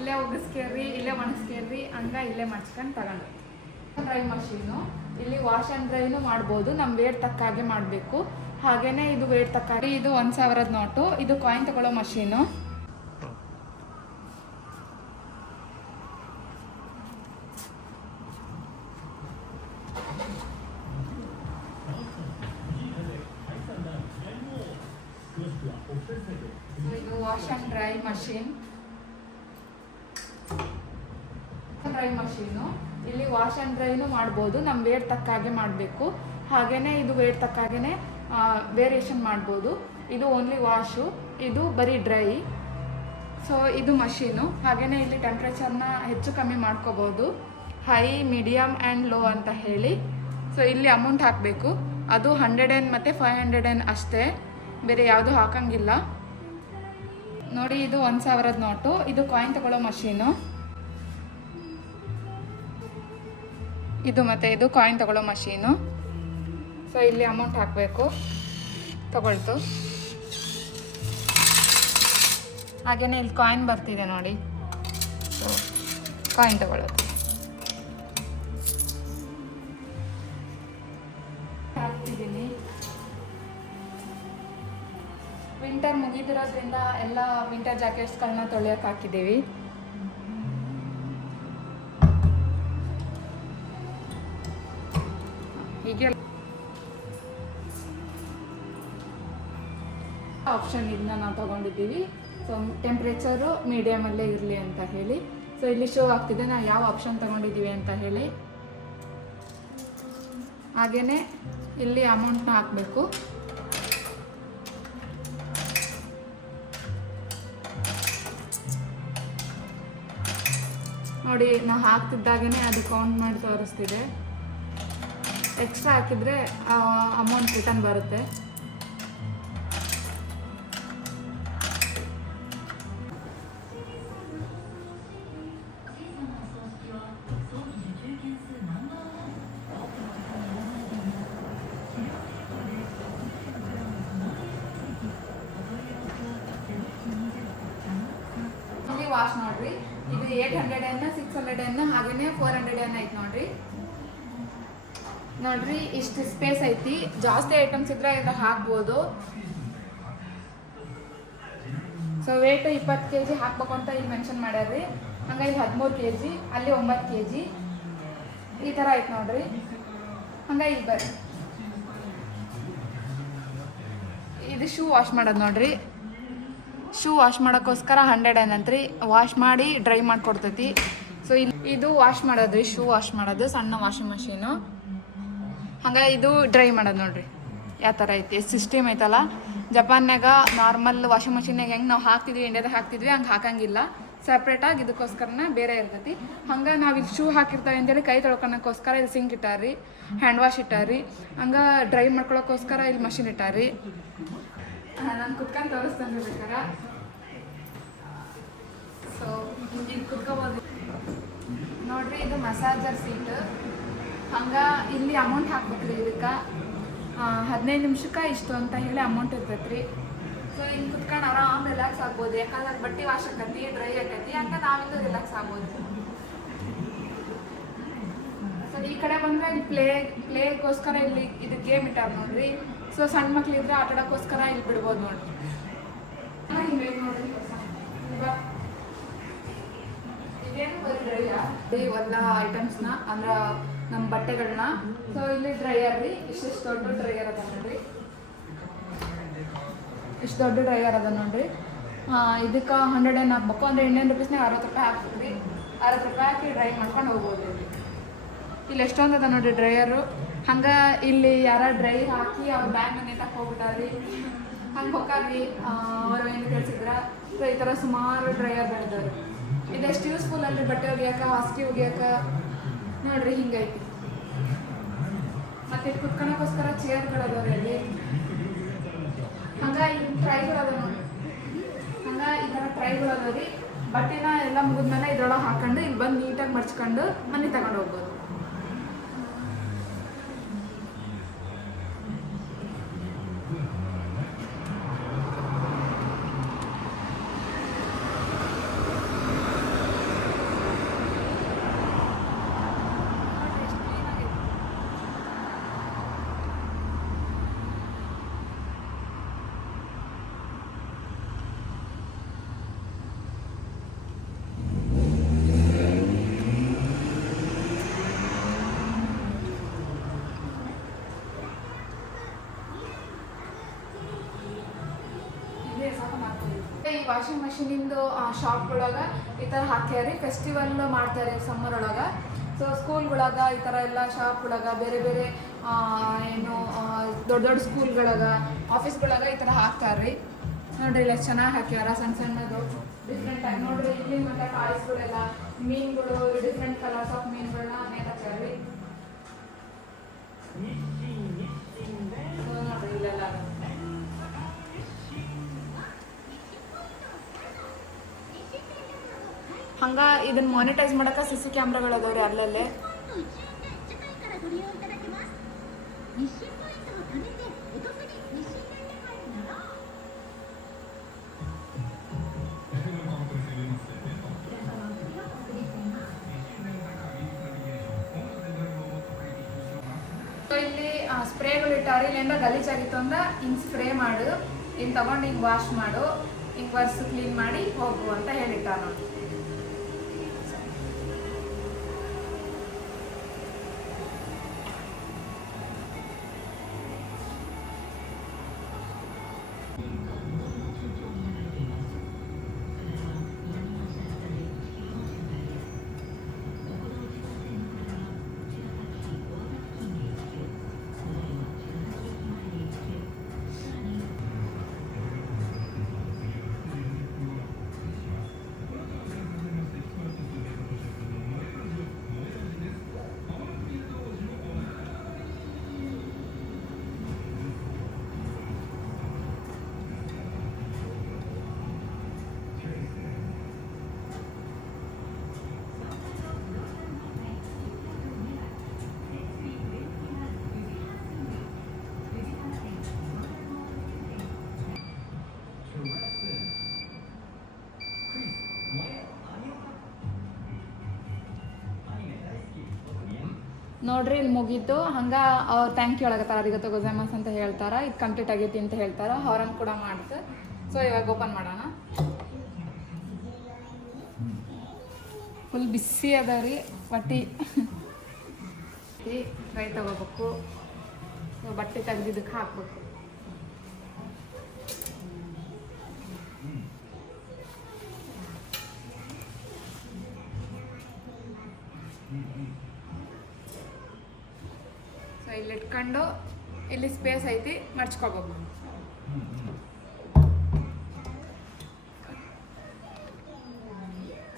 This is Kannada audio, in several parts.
ಇಲ್ಲೇ ಒಗಿಸ್ಕೇರಿ ಇಲ್ಲೇ ಒಣಸ್ಕೇರಿ ಹಂಗ ಇಲ್ಲೇ ಮಾಡ್ಸ್ಕೊಂಡು ತಗೊಂಡು ಡ್ರೈ ಮಷೀನು. ಇಲ್ಲಿ ವಾಶ್ ಆ್ಯಂಡ್ ಡ್ರೈನು ಮಾಡ್ಬೋದು, ನಮ್ಮ ವೇಟ್ ತಕ್ಕ ಹಾಗೆ ಮಾಡಬೇಕು. ಹಾಗೇನೆ ಇದು ವೇಟ್ ತಕ್ಕ ಹಾಗೆ. ಇದು 1000 ನೋಟು. ಇದು ಕಾಯಿನ್ ತಗೊಳ್ಳೋ ಮಷೀನು. ಇದು ವಾಶ್ ಆ್ಯಂಡ್ ಡ್ರೈ ಮಷೀನು. ಇಲ್ಲಿ ವಾಶ್ ಆ್ಯಂಡ್ ಡ್ರೈನು ಮಾಡ್ಬೋದು, ನಮ್ಮ ವೇಟ್ ತಕ್ಕ ಹಾಗೆ ಮಾಡಬೇಕು. ಹಾಗೇನೆ ಇದು ವೇಟ್ ತಕ್ಕ ಹಾಗೆ ವೇರಿಯೇಷನ್ ಮಾಡ್ಬೋದು. ಇದು ಓನ್ಲಿ ವಾಶು, ಇದು ಬರೀ ಡ್ರೈ. ಸೊ ಇದು ಮಷೀನು. ಹಾಗೆಯೇ ಇಲ್ಲಿ ಟೆಂಪ್ರೇಚರ್ನ ಹೆಚ್ಚು ಕಮ್ಮಿ ಮಾಡ್ಕೋಬೋದು, ಹೈ, ಮೀಡಿಯಮ್ ಆ್ಯಂಡ್ ಲೋ ಅಂತ ಹೇಳಿ. ಸೊ ಇಲ್ಲಿ ಅಮೌಂಟ್ ಹಾಕಬೇಕು, ಅದು 100 ಮತ್ತು 500 ಅಷ್ಟೇ, ಬೇರೆ ಯಾವುದು ಹಾಕಂಗಿಲ್ಲ ನೋಡಿ. ಇದು 1000 ನೋಟು. ಇದು ಕಾಯಿನ್ ತಗೊಳ್ಳೋ ಮಷೀನು. ಇದು ಮತ್ತು ಇದು ಕಾಯಿನ್ ತಗೊಳ್ಳೋ ಮಷೀನು. ಸೊ ಇಲ್ಲಿ ಅಮೌಂಟ್ ಹಾಕಬೇಕು, ತಗೊಳ್ತು. ಹಾಗೆಯೇ ಇಲ್ಲಿ ಕಾಯಿನ್ ಬರ್ತಿದೆ ನೋಡಿ, ಸೊ ಕಾಯಿನ್ ತಗೊಳ್ಳೋದು. ಹಾಕ್ತಿದ್ದೀನಿ. ವಿಂಟರ್ ಮುಗಿದಿರೋದ್ರಿಂದ ಎಲ್ಲ ವಿಂಟರ್ ಜಾಕೆಟ್ಸ್ಗಳನ್ನ ತೊಳೆಯೋಕೆ ಹಾಕಿದ್ದೀವಿ. ಹೀಗೆ ಆಪ್ಷನ್ ಇದನ್ನ ನಾವು ತೊಗೊಂಡಿದ್ದೀವಿ. ಸೊ ಟೆಂಪ್ರೇಚರು ಮೀಡಿಯಮಲ್ಲೇ ಇರಲಿ ಅಂತ ಹೇಳಿ. ಸೊ ಇಲ್ಲಿ ಶೋ ಆಗ್ತಿದೆ ನಾವು ಯಾವ ಆಪ್ಷನ್ ತೊಗೊಂಡಿದ್ದೀವಿ ಅಂತ ಹೇಳಿ. ಹಾಗೆಯೇ ಇಲ್ಲಿ ಅಮೌಂಟ್ನ ಹಾಕಬೇಕು. ನೋಡಿ, ನಾವು ಹಾಕ್ತಿದ್ದಾಗೇ ಅದು ಕೌಂಟ್ ಮಾಡಿ ತೋರಿಸ್ತಿದೆ. ಎಕ್ಸ್ಟ್ರಾ ಹಾಕಿದರೆ ಅಮೌಂಟ್ ರಿಟರ್ನ್ ಬರುತ್ತೆ. ವಾಶ್ ನೋಡ್ರಿ, ಇದು 800 600 ಹಾಗೆಯೇ 400 ಐತೆ ನೋಡ್ರಿ. ನೋಡ್ರಿ ಇಷ್ಟು ಸ್ಪೇಸ್ ಐತಿ. ಜಾಸ್ತಿ ಐಟಮ್ಸ್ ಇದ್ರೆ ಇದ್ರಾಗ ಹಾಕ್ಬೋದು. ಸೊ ವೇಟ್ 20 kg ಹಾಕ್ಬೇಕು ಅಂತ ಇಲ್ಲಿ ಮೆನ್ಷನ್ ಮಾಡ್ಯಾರ್ರಿ. ಹಂಗೆ ಇಲ್ಲಿ 13 kg, ಅಲ್ಲಿ 9 kg ಈ ಥರ ಐತೆ ನೋಡ್ರಿ. ಹಂಗೆ ಇಲ್ಲಿ ಬರ್ರಿ, ಇದು ಶೂ ವಾಶ್ ಮಾಡೋದು ನೋಡ್ರಿ. ಶೂ ವಾಶ್ ಮಾಡೋಕ್ಕೋಸ್ಕರ 100 ಅಂತ್ರಿ. ವಾಶ್ ಮಾಡಿ ಡ್ರೈ ಮಾಡಿಕೊಡ್ತೈತಿ. ಸೊ ಇಲ್ಲಿ ಇದು ವಾಶ್ ಮಾಡೋದು ರೀ, ಶೂ ವಾಶ್ ಮಾಡೋದು ಸಣ್ಣ ವಾಷಿಂಗ್ ಮಷೀನು. ಹಂಗೆ ಇದು ಡ್ರೈ ಮಾಡೋದು ನೋಡ್ರಿ ಯಾವ ಥರ ಐತಿ. ಸಿಸ್ಟಮ್ ಐತಲ್ಲ, ಜಪಾನ್ಯಾಗ ನಾರ್ಮಲ್ ವಾಷಿಂಗ್ ಮಷೀನ್ಯಾಗ ಹೆಂಗೆ ನಾವು ಹಾಕ್ತಿದ್ವಿ, ಇಂಡಿಯಾದಾಗ ಹಾಕ್ತಿದ್ವಿ, ಹಂಗೆ ಹಾಕಂಗಿಲ್ಲ. ಸಪ್ರೇಟಾಗಿ ಇದಕ್ಕೋಸ್ಕರನ ಬೇರೆ ಇರ್ತೈತಿ. ಹಂಗೆ ನಾವು ಇಲ್ಲಿ ಶೂ ಹಾಕಿರ್ತಾವೆ ಅಂತೇಳಿ ಕೈ ತೊಳ್ಕೊಳಕ್ಕೋಸ್ಕರ ಇಲ್ಲಿ ಸಿಂಕ್ ಇಟ್ಟಾರ್ರಿ, ಹ್ಯಾಂಡ್ ವಾಶ್ ಇಟ್ಟಾರ್ರಿ. ಹಂಗೆ ಡ್ರೈ ಮಾಡ್ಕೊಳಕ್ಕೋಸ್ಕರ ಇಲ್ಲಿ ಮಷಿನ್ ಇಟ್ಟಾರ್ರಿ. ನಾನು ಕುತ್ಕೊಂಡು ತೋರಿಸ್ತೇನೆ ಬೇಕಾರೆ. ಸೊ ಇಲ್ಲಿ ಕುತ್ಕೋಬೋದು ನೋಡ್ರಿ. ಇದು ಮಸಾಜರ್ ಸೀಟ್. ಹಂಗೆ ಇಲ್ಲಿ ಅಮೌಂಟ್ ಹಾಕ್ಬೇಕ್ರಿ. ಇದಕ್ಕೆ 15 ನಿಮಿಷಕ್ಕೆ ಇಷ್ಟು ಅಂತ ಹೇಳಿ ಅಮೌಂಟ್ ಇರ್ತೈತ್ರಿ. ಸೊ ಇಲ್ಲಿ ಕುತ್ಕೊಂಡು ಆರಾಮ್ ರಿಲ್ಯಾಕ್ಸ್ ಆಗ್ಬೋದು. ಯಾಕಂದ್ರೆ ಬಟ್ಟೆ ವಾಶ್ ಆಕತಿ, ಡ್ರೈ ಆಕತಿ, ಹಂಗೆ ನಾವಿಂದು ರಿಲ್ಯಾಕ್ಸ್ ಆಗ್ಬೋದು. ಸೊ ಈ ಕಡೆ ಬಂದರೆ ಇಲ್ಲಿ ಪ್ಲೇಗೋಸ್ಕರ ಇಲ್ಲಿ ಇದು ಗೇಮ್ ಇಟ್ಟಾರ ನೋಡ್ರಿ. ಸೊ ಸಣ್ಣ ಮಕ್ಳಿದ್ರೆ ಆಟ ಆಡೋಕ್ಕೋಸ್ಕರ ಇಲ್ಲಿ ಬಿಡ್ಬೋದು ನೋಡ್ರಿ. ಹಿಂಗೆ ನೋಡ್ರಿ ಇದೇನು ಬರೀ ಡ್ರೈಯ ಇವೆಲ್ಲ ಐಟಮ್ಸ್ನ ಅಂದ್ರೆ ನಮ್ಮ ಬಟ್ಟೆಗಳನ್ನ. ಸೊ ಇಲ್ಲಿ ಡ್ರೈಯರ್ ರೀ, ಇಷ್ಟಿಷ್ಟು ದೊಡ್ಡ ಡ್ರೈಯರ್ ಅದ ನೋಡ್ರಿ. ಇಷ್ಟು ದೊಡ್ಡ ಡ್ರೈಯರ್ ಅದ ನೋಡ್ರಿ. ಇದಕ್ಕೆ 100 ಹಾಕ್ಬೇಕು ಅಂದರೆ ಇಂಡಿಯನ್ ರುಪೀಸ್ನಾಗ 60 ರೂಪಾಯಿ ಹಾಕ್ತೀವಿ. 60 ರೂಪಾಯಿ ಹಾಕಿ ಡ್ರೈ ಮಾಡ್ಕೊಂಡು ಹೋಗ್ಬೋದು. ಇಲ್ಲಿ ಎಷ್ಟೊಂದು ಅದ ನೋಡಿರಿ ಡ್ರೈಯರು. ಹಂಗೆ ಇಲ್ಲಿ ಯಾರ ಡ್ರೈ ಹಾಕಿ ಅವ್ರ ಬ್ಯಾಗ್ನ ನೀಟಾಗಿ ಹೋಗ್ಬಿಟ್ಟಾರಿ, ಹಂಗೆ ಹೋಗ್ರಿ ಅವರು ಏನು ಕೇಳಿಸಿದ್ರ. ಸೊ ಈ ಥರ ಸುಮಾರು ಡ್ರೈಯರ್ಗಳಿದ್ದಾವೆ. ಇದೆಷ್ಟು ಯೂಸ್ಫುಲ್ ಅಲ್ರಿ ಬಟ್ಟೆ ಒಗಿಯೋಕೆ, ಹಾಸಿಗೆ ಒಗಿಯೋಕೆ ನೋಡ್ರಿ. ಹಿಂಗೈತಿ. ಮತ್ತು ಇಲ್ಲಿ ಕುತ್ಕೊಳಕ್ಕೋಸ್ಕರ ಚೇರ್ಗಳದಾವೆ ಅಲ್ಲಿ. ಹಂಗೆ ಇಲ್ಲಿ ಟ್ರೈಗಳದ ನೋಡ್ರಿ. ಹಂಗೆ ಈ ಥರ ಟ್ರೈಗಳದಾವ ರೀ. ಬಟ್ಟೆನ ಎಲ್ಲ ಮುಗಿದ್ಮೇಲೆ ಇದ್ರೊಳಗೆ ಹಾಕೊಂಡು ಇಲ್ಲಿ ಬಂದು ನೀಟಾಗಿ ಮಡ್ಚ್ಕೊಂಡು ಮನೆ ತಗೊಂಡು ಹೋಗ್ಬೋದು. ವಾಷಿಂಗ್ ಮಷೀನಿಂದು ಶಾಪ್ಗಳಾಗ ಈ ಥರ ಹಾಕ್ಯಾರಿ ಫೆಸ್ಟಿವಲ್ ಮಾಡ್ತಾರೆ ಸಮ್ಮರ್ ಒಳಗೆ. ಸೊ ಸ್ಕೂಲ್ಗಳಾಗ ಈ ಥರ ಎಲ್ಲ ಶಾಪ್ಗಳಾಗ ಬೇರೆ ಬೇರೆ ಏನು ದೊಡ್ಡ ದೊಡ್ಡ ಸ್ಕೂಲ್ಗಳಾಗ ಆಫೀಸ್ಗಳಾಗ ಈ ಥರ ಹಾಕ್ತಾರೆ ನೋಡ್ರಿ. ಇಲ್ಲ ಚೆನ್ನಾಗಿ ಹಾಕ್ಯಾರ ಸಣ್ಣ ಸಣ್ಣದು ಡಿಫ್ರೆಂಟ್ ಆಗಿ ನೋಡ್ರಿ. ಇಲ್ಲಿ ಮತ್ತೆ ಟಾಯ್ಸ್ಗಳೆಲ್ಲ ಮೀನುಗಳು ಡಿಫ್ರೆಂಟ್ ಕಲರ್ಸ್ ಆಫ್ ಮೀನುಗಳನ್ನ ಅನೇಕ ಹಾಕ್ಯಾರಿ. ನೋಡ್ರಿ ಇಲ್ಲೆಲ್ಲ ಹಂಗ ಇದನ್ನ ಮಾನಿಟೈಸ್ ಮಾಡಕ್ಕೆ CC ಕ್ಯಾಮ್ರಾಗಳು ಅದಾವ್ರಿ ಅಲ್ಲಲ್ಲೇ. ಇಲ್ಲಿ ಸ್ಪ್ರೇಗಳು ಇಟ್ಟಾರೆ. ಇಲ್ಲಿಂದ ಗಲೀಜಾಗಿತ್ತು ಅಂದ್ರೆ ಹಿಂಗೆ ಸ್ಪ್ರೇ ಮಾಡು, ಹಿಂಗೆ ತಗೊಂಡು ಹಿಂಗೆ ವಾಶ್ ಮಾಡು, ಹಿಂಗೆ ವರ್ಸು ಕ್ಲೀನ್ ಮಾಡಿ ಹೋಗು ಅಂತ ಹೇಳಿಟ್ಟಾರ ನೋಡಿ. ನೋಡ್ರಿ ಇಲ್ಲಿ ಮುಗೀತು. ಹಂಗೆ ಅವ್ರು ಥ್ಯಾಂಕ್ ಯು ಹೇಳಕತ್ತಾರ, ಅರಿಗತ್ತೋ ಗೊಜಾಮಸ್ ಅಂತ ಹೇಳ್ತಾರೆ. ಇದು ಕಂಪ್ಲೀಟ್ ಆಗೈತಿ ಅಂತ ಹೇಳ್ತಾರೆ. ಹಾರನ್ ಕೂಡ ಮಾಡ್ತು. ಸೊ ಇವಾಗ ಓಪನ್ ಮಾಡೋಣ. ಫುಲ್ ಬಿಸಿ ಅದ ರೀ ಬಟ್ಟೆ. ಕೈ ತಗೋಬೇಕು, ಬಟ್ಟೆ ತೆಗ್ದಿದ್ದಕ್ಕೆ ಹಾಕ್ಬೇಕು. ಸೊ ಇಲ್ಲಿ ಇಟ್ಕೊಂಡು ಇಲ್ಲಿ ಸ್ಪೇಸ್ ಐತಿ ಮಡ್ಚ್ಕೋಬೇಕು.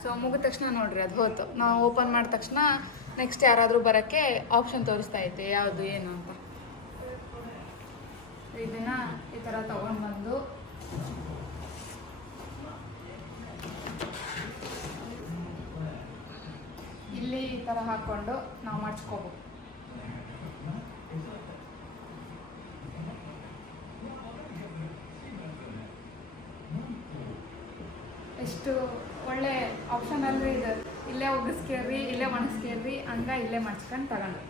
ಸೊ ಮುಗಿದ ತಕ್ಷಣ ನೋಡ್ರಿ ಅದು ಹೋತು. ನಾವು ಓಪನ್ ಮಾಡಿದ ತಕ್ಷಣ ನೆಕ್ಸ್ಟ್ ಯಾರಾದರೂ ಬರೋಕ್ಕೆ ಆಪ್ಷನ್ ತೋರಿಸ್ತಾ ಐತೆ ಯಾವುದು ಏನು ಅಂತ. ಇದನ್ನು ಈ ಥರ ತೊಗೊಂಡು ಬಂದು ಇಲ್ಲಿ ಈ ಥರ ಹಾಕ್ಕೊಂಡು ನಾವು ಮಡ್ಚ್ಕೋಬೇಕು. ಎಷ್ಟು ಒಳ್ಳೆ ಆಪ್ಷನ್ ಅಲ್ರಿ ಇದು. ಇಲ್ಲೇ ಒಗ್ಗಿಸ್ಕೇಳ್ರಿ, ಇಲ್ಲೇ ಒಣಗಿಸ್ಕೇಳ್ರಿ, ಹಂಗ ಇಲ್ಲೇ ಮಡ್ಚ್ಕೊಂಡು ತಗೊಂಡು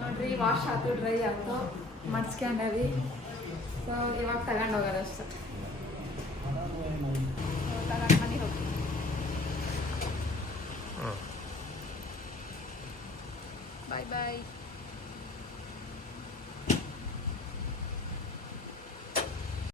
ನೋಡ್ರಿ. ವಾಶ್ ಆಯ್ತು, ಡ್ರೈ ಆಯ್ತು, ಮಡ್ಚ್ಕೊಂಡವಿ. ಸೊ ಇವಾಗ ತಗೊಂಡು ಹೋಗೋದು ಅಷ್ಟೆ. ತಗೊಂಡು ಮನೆಗೆ ಹೋಗಿ ಬಾಯ್ ಬಾಯ್.